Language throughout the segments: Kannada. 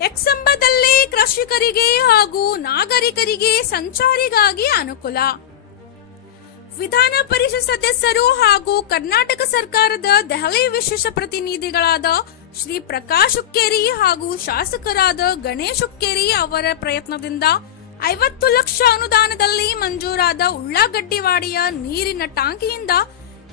ಎಕ್ಸಂಬದಲ್ಲಿ ಕೃಷಿಕರಿಗೆ ಹಾಗೂ ನಾಗರಿಕರಿಗೆ ಸಂಚಾರಿಗಾಗಿ ಅನುಕೂಲ. ವಿಧಾನ ಪರಿಷತ್ ಸದಸ್ಯರು ಹಾಗೂ ಕರ್ನಾಟಕ ಸರ್ಕಾರದ ದೆಹಲಿ ವಿಶೇಷ ಪ್ರತಿನಿಧಿಗಳಾದ ಶ್ರೀ ಪ್ರಕಾಶ್ ಹುಕ್ಕೇರಿ ಹಾಗೂ ಶಾಸಕರಾದ ಗಣೇಶ್ ಹುಕ್ಕೇರಿ ಅವರ ಪ್ರಯತ್ನದಿಂದ ಐವತ್ತು ಲಕ್ಷ ಅನುದಾನದಲ್ಲಿ ಮಂಜೂರಾದ ಉಳ್ಳಾಗಡ್ಡಿವಾಡಿಯ ನೀರಿನ ಟಾಂಕಿಯಿಂದ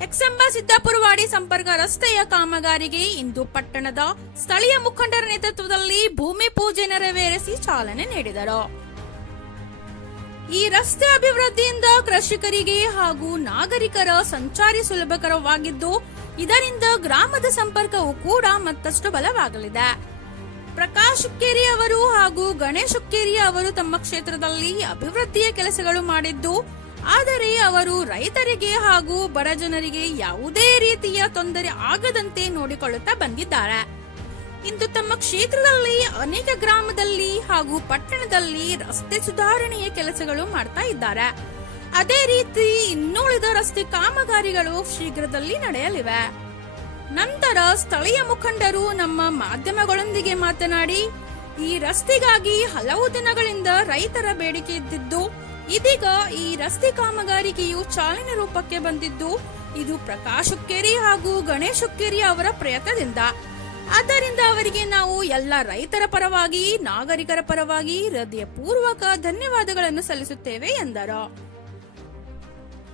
ಎಕ್ಸಂಬ ಸಿದ್ದಾಪುರವಾಡಿ ಸಂಪರ್ಕ ರಸ್ತೆಯ ಕಾಮಗಾರಿಗೆ ಇಂದು ಪಟ್ಟಣದ ಸ್ಥಳೀಯ ಮುಖಂಡರ ನೇತೃತ್ವದಲ್ಲಿ ಭೂಮಿ ಪೂಜೆ ನೆರವೇರಿಸಿ ಚಾಲನೆ ನೀಡಿದರು. ಈ ರಸ್ತೆ ಅಭಿವೃದ್ಧಿಯಿಂದ ಕೃಷಿಕರಿಗೆ ಹಾಗೂ ನಾಗರಿಕರ ಸಂಚಾರಿ ಸುಲಭಕರವಾಗಿದ್ದು, ಇದರಿಂದ ಗ್ರಾಮದ ಸಂಪರ್ಕವು ಕೂಡ ಮತ್ತಷ್ಟು ಬಲವಾಗಲಿದೆ. ಪ್ರಕಾಶ್ ಹುಕ್ಕೇರಿ ಅವರು ಹಾಗೂ ಗಣೇಶ್ ಹುಕ್ಕೇರಿ ಅವರು ತಮ್ಮ ಕ್ಷೇತ್ರದಲ್ಲಿ ಅಭಿವೃದ್ಧಿಯ ಕೆಲಸಗಳು ಮಾಡಿದ್ದು ಆದರೆ ಅವರು ರೈತರಿಗೆ ಹಾಗೂ ಬಡ ಜನರಿಗೆ ಯಾವುದೇ ರೀತಿಯ ತೊಂದರೆ ಆಗದಂತೆ ನೋಡಿಕೊಳ್ಳುತ್ತಾ ಬಂದಿದ್ದಾರೆ. ಇಂದು ತಮ್ಮ ಕ್ಷೇತ್ರದಲ್ಲಿ ಅನೇಕ ಗ್ರಾಮದಲ್ಲಿ ಹಾಗೂ ಪಟ್ಟಣದಲ್ಲಿ ರಸ್ತೆ ಸುಧಾರಣೆಯ ಕೆಲಸಗಳು ಮಾಡ್ತಾ ಇದ್ದಾರೆ. ಅದೇ ರೀತಿ ಇನ್ನುಳಿದ ರಸ್ತೆ ಕಾಮಗಾರಿಗಳು ಶೀಘ್ರದಲ್ಲಿ ನಡೆಯಲಿವೆ. ನಂತರ ಸ್ಥಳೀಯ ಮುಖಂಡರು ನಮ್ಮ ಮಾಧ್ಯಮಗಳೊಂದಿಗೆ ಮಾತನಾಡಿ, ಈ ರಸ್ತೆಗಾಗಿ ಹಲವು ದಿನಗಳಿಂದ ರೈತರ ಬೇಡಿಕೆ ಇದ್ದಿದ್ದು ಇದೀಗ ಈ ರಸ್ತೆ ಕಾಮಗಾರಿಕೆಯು ಚಾಲನೆ ರೂಪಕ್ಕೆ ಬಂದಿದ್ದು, ಇದು ಪ್ರಕಾಶ್ ಹುಕ್ಕೇರಿ ಹಾಗೂ ಗಣೇಶ್ ಹುಕ್ಕೇರಿ ಅವರ ಪ್ರಯತ್ನದಿಂದ. ಆದ್ದರಿಂದ ಅವರಿಗೆ ನಾವು ಎಲ್ಲ ರೈತರ ಪರವಾಗಿ, ನಾಗರಿಕರ ಪರವಾಗಿ ಹೃದಯಪೂರ್ವಕ ಧನ್ಯವಾದಗಳನ್ನು ಸಲ್ಲಿಸುತ್ತೇವೆ ಎಂದರು.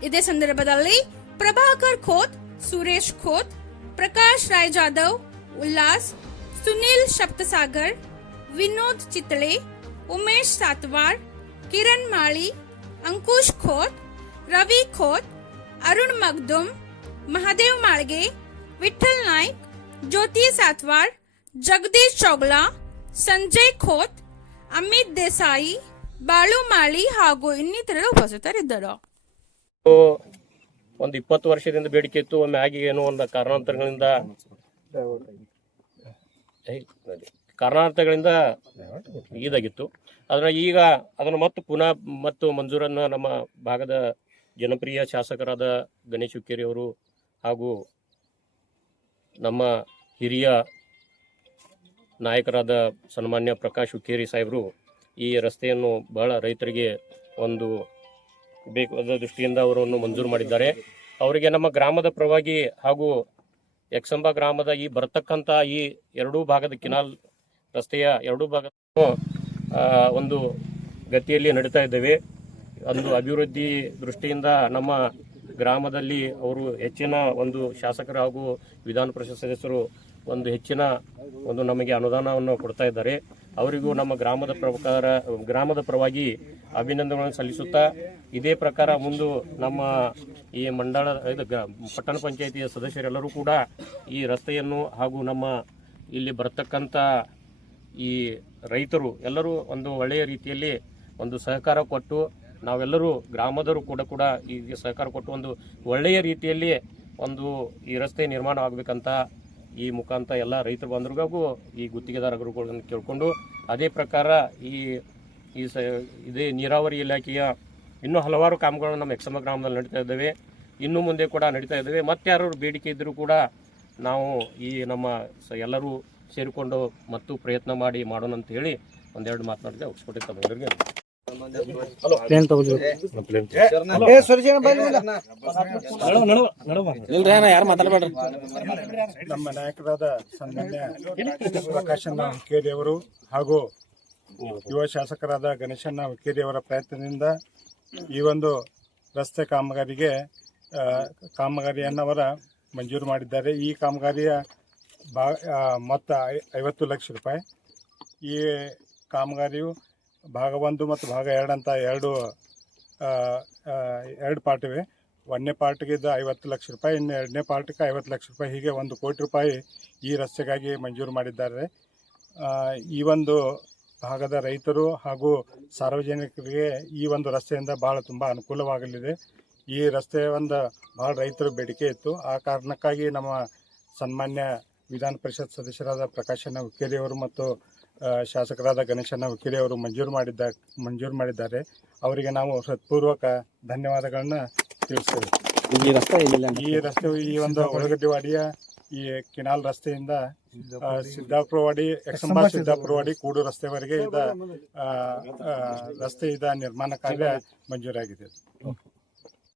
ಇದೇ ಸಂದರ್ಭದಲ್ಲಿ ಪ್ರಭಾಕರ್ ಖೋತ್, ಸುರೇಶ್ ಖೋತ್, ಪ್ರಕಾಶ್ ರಾಯ್ ಜಾಧವ್ ಉಲ್ಲಾಸ್, ಸುನಿಲ್ ಶಬ್ದಸಾಗರ್ ವಿನೋದ್ ಚಿತ್ತಳೆ, ಉಮೇಶ್ ಸಾತ್ವಾರ್ ಕಿರಣ್ ಮಾಳಿ ಅಂಕುಶ್ ಖೋತ್ ರವಿ ಖೋತ್ ಅರುಣ್ ಮಗ್ದುಮ್ ಮಹಾದೇವ್ ಮಾಳ್ಗೆ ವಿಠಲ್ ನಾಯ್ಕ್ ಜ್ಯೋತಿ ಸಾತ್ವಾರ್ ಜಗದೀಶ್ ಚೌಗ್ಲಾ ಸಂಜಯ್ ಖೋತ್ ಅಮಿತ್ ದೇಸಾಯಿ ಬಾಳು ಮಾಳಿ ಹಾಗೂ ಇನ್ನಿತರರು ಉಪಸ್ಥಿತರಿದ್ದರು ಒಂದು ಇಪ್ಪತ್ತು ವರ್ಷದಿಂದ ಬೇಡಿಕೆ ಇತ್ತು ಒಮ್ಮೆ ಆಗಿ ಏನೋ ಒಂದು ಕಾರಣಾಂತರಗಳಿಂದ. ಕಾರಣಾಂತರಗಳಿಂದ ಇದಾಗಿತ್ತು ಆದರೆ ಈಗ ಅದನ್ನು ಮತ್ತು ಪುನಃ ಮತ್ತು ಮಂಜೂರನ್ನು ನಮ್ಮ ಭಾಗದ ಜನಪ್ರಿಯ ಶಾಸಕರಾದ ಗಣೇಶ್ ಹುಕ್ಕೇರಿ ಅವರು ಹಾಗೂ ನಮ್ಮ ಹಿರಿಯ ನಾಯಕರಾದ ಸನ್ಮಾನ್ಯ ಪ್ರಕಾಶ್ ಹುಕ್ಕೇರಿ ಸಾಹೇಬರು ಈ ರಸ್ತೆಯನ್ನು ಬಹಳ ರೈತರಿಗೆ ಒಂದು ಬೇಕಾದ ದೃಷ್ಟಿಯಿಂದ ಅವರನ್ನು ಮಂಜೂರು ಮಾಡಿದ್ದಾರೆ. ಅವರಿಗೆ ನಮ್ಮ ಗ್ರಾಮದ ಪರವಾಗಿ ಹಾಗೂ ಯಕ್ಷಂಬ ಗ್ರಾಮದ ಈ ಬರತಕ್ಕಂಥ ಈ ಎರಡೂ ಭಾಗದ ಕಿನಾಲ್ ರಸ್ತೆಯ ಎರಡೂ ಭಾಗದ ಒಂದು ಗತಿಯಲ್ಲಿ ನಡೀತಾ ಇದ್ದೇವೆ. ಒಂದು ಅಭಿವೃದ್ಧಿ ದೃಷ್ಟಿಯಿಂದ ನಮ್ಮ ಗ್ರಾಮದಲ್ಲಿ ಅವರು ಹೆಚ್ಚಿನ ಒಂದು ಶಾಸಕರು ಹಾಗೂ ವಿಧಾನ ಪರಿಷತ್ ಸದಸ್ಯರು ಒಂದು ಹೆಚ್ಚಿನ ಒಂದು ನಮಗೆ ಅನುದಾನವನ್ನು ಕೊಡ್ತಾ ಇದ್ದಾರೆ. ಅವರಿಗೂ ನಮ್ಮ ಗ್ರಾಮದ ಪ್ರಕಾರ, ಗ್ರಾಮದ ಪರವಾಗಿ ಅಭಿನಂದನೆಗಳನ್ನು ಸಲ್ಲಿಸುತ್ತಾ, ಇದೇ ಪ್ರಕಾರ ಮುಂದೆ ನಮ್ಮ ಈ ಮಂಡಳ, ಇದು ಪಟ್ಟಣ ಪಂಚಾಯಿತಿಯ ಸದಸ್ಯರೆಲ್ಲರೂ ಕೂಡ ಈ ರಸ್ತೆಯನ್ನು ಹಾಗೂ ನಮ್ಮ ಇಲ್ಲಿ ಬರ್ತಕ್ಕಂಥ ಈ ರೈತರು ಎಲ್ಲರೂ ಒಂದು ಒಳ್ಳೆಯ ರೀತಿಯಲ್ಲಿ ಒಂದು ಸಹಕಾರ ಕೊಟ್ಟು ನಾವೆಲ್ಲರೂ ಗ್ರಾಮದವರು ಕೂಡ ಕೂಡ ಈ ಸಹಕಾರ ಕೊಟ್ಟು ಒಂದು ಒಳ್ಳೆಯ ರೀತಿಯಲ್ಲಿ ಒಂದು ಈ ರಸ್ತೆ ನಿರ್ಮಾಣ ಆಗಬೇಕಂತ ಈ ಮುಖಾಂತರ ಎಲ್ಲ ರೈತರು ಬಂದ್ರಿಗೂ ಈ ಗುತ್ತಿಗೆದಾರರುಗಳನ್ನು ಕೇಳಿಕೊಂಡು ಅದೇ ಪ್ರಕಾರ ಈ ಈ ಸ, ಇದೇ ನೀರಾವರಿ ಇಲಾಖೆಯ ಇನ್ನೂ ಹಲವಾರು ಕಾಮಗಳನ್ನು ನಮ್ಮ ಎಕ್ಸಮ ಗ್ರಾಮದಲ್ಲಿ ನಡೀತಾ ಇದ್ದೇವೆ. ಇನ್ನು ಮುಂದೆ ಕೂಡ ನಡೀತಾ ಇದ್ದಾವೆ. ಮತ್ತೆ ಯಾರು ಬೇಡಿಕೆ ಇದ್ದರೂ ಕೂಡ ನಾವು ಈ ನಮ್ಮ ಸ, ಎಲ್ಲರೂ ಸೇರಿಕೊಂಡು ಮತ್ತು ಪ್ರಯತ್ನ ಮಾಡಿ ಮಾಡೋಣ ಅಂತ ಹೇಳಿ ಒಂದೆರಡು ಮಾತನಾಡಿದೆ ಅವ್ಸ್ಕೊಟ್ಟೆ ತಮ್ಮೆಲ್ಲರಿಗೆ ನಮ್ಮ ನಾಯಕರಾದ ಸನ್ಮಾನ್ಯ ಪ್ರಕಾಶಣ್ಣ ಹುಕ್ಕೇರಿ ಅವರು ಹಾಗೂ ಯುವ ಶಾಸಕರಾದ ಗಣೇಶಣ್ಣ ಹುಕ್ಕೇರಿ ಅವರ ಪ್ರಯತ್ನದಿಂದ ಈ ಒಂದು ರಸ್ತೆ ಕಾಮಗಾರಿಗೆ ಕಾಮಗಾರಿಯನ್ನವರ ಕಾಮಗಾರಿಯನ್ನು ಅವರ ಮಂಜೂರು ಮಾಡಿದ್ದಾರೆ. ಈ ಕಾಮಗಾರಿಯ ಆ, ಮೊತ್ತ ಐವತ್ತು ಲಕ್ಷ ರೂಪಾಯಿ. ಈ ಕಾಮಗಾರಿಯು ಭಾಗ ಒಂದು ಮತ್ತು ಭಾಗ ಎರಡು ಅಂತ ಎರಡು ಎರಡು ಪಾರ್ಟಿವೆ ಒಂದನೇ ಪಾರ್ಟಿಗೆ ಇದು ಐವತ್ತು ಲಕ್ಷ ರೂಪಾಯಿ ಇನ್ನು ಎರಡನೇ ಪಾರ್ಟಿಗೆ ಐವತ್ತು ಲಕ್ಷ ರೂಪಾಯಿ ಹೀಗೆ ಒಂದು ಕೋಟಿ ರೂಪಾಯಿ ಈ ರಸ್ತೆಗಾಗಿ ಮಂಜೂರು ಮಾಡಿದ್ದಾರೆ. ಈ ಒಂದು ಭಾಗದ ರೈತರು ಹಾಗೂ ಸಾರ್ವಜನಿಕರಿಗೆ ಈ ಒಂದು ರಸ್ತೆಯಿಂದ ಭಾಳ ತುಂಬ ಅನುಕೂಲವಾಗಲಿದೆ. ಈ ರಸ್ತೆ ಒಂದು ಭಾಳ ರೈತರ ಬೇಡಿಕೆ ಇತ್ತು. ಆ ಕಾರಣಕ್ಕಾಗಿ ನಮ್ಮ ಸನ್ಮಾನ್ಯ ವಿಧಾನ ಪರಿಷತ್ ಸದಸ್ಯರಾದ ಪ್ರಕಾಶಣ್ಣ ಹುಕ್ಕೇರಿ ಅವರು ಮತ್ತು ಶಾಸಕರಾದ ಗಣೇಶಣ್ಣ ಹುಕ್ಕೇರಿ ಅವರು ಮಂಜೂರು ಮಾಡಿದ್ದ ಮಂಜೂರು ಮಾಡಿದ್ದಾರೆ. ಅವರಿಗೆ ನಾವು ಹೃತ್ಪೂರ್ವಕ ಧನ್ಯವಾದಗಳನ್ನ ತಿಳಿಸ್ತೇವೆ. ಈ ರಸ್ತೆ ಇಲ್ಲ ಈ ರಸ್ತೆ ಈ ಒಂದು ಉಳ್ಳಗಡ್ಡಿವಾಡಿಯ ಈ ಕೆನಾಲ್ ರಸ್ತೆಯಿಂದ ಸಿದ್ದಾಪುರವಾಡಿ ಎಕ್ಸಂಬಾ ಸಿದ್ದಾಪುರವಾಡಿ ಕೂಡು ರಸ್ತೆವರೆಗೆ ಇದ ರಸ್ತೆ ಇದ ನಿರ್ಮಾಣ ಕಾರ್ಯ ಮಂಜೂರಾಗಿದೆ.